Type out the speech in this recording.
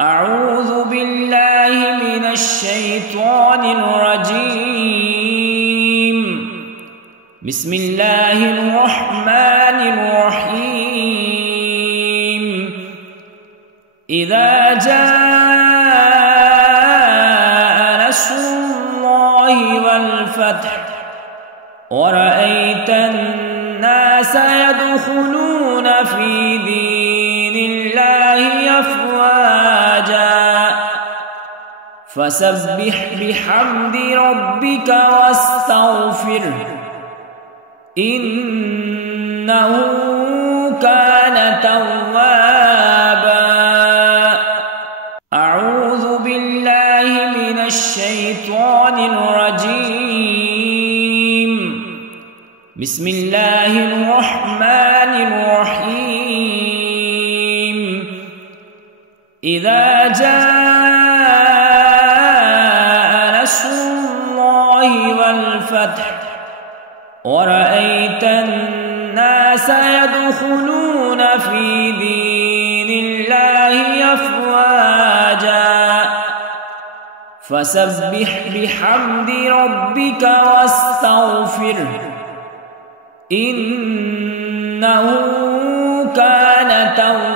أعوذ بالله من الشيطان الرجيم. بسم الله الرحمن الرحيم. إذا جاء نصر الله والفتح ورأيت الناس يدخلون في دين الله أفواجا فسبح بحمد ربك واستغفره إنه كان توابا. أعوذ بالله من الشيطان الرجيم. بسم الله الرحمن الرحيم. إذا جاء نصر الله والفتح ورأيت الناس يدخلون في دين الله أفواجا فسبح بحمد ربك واستغفره إنه كان توابا.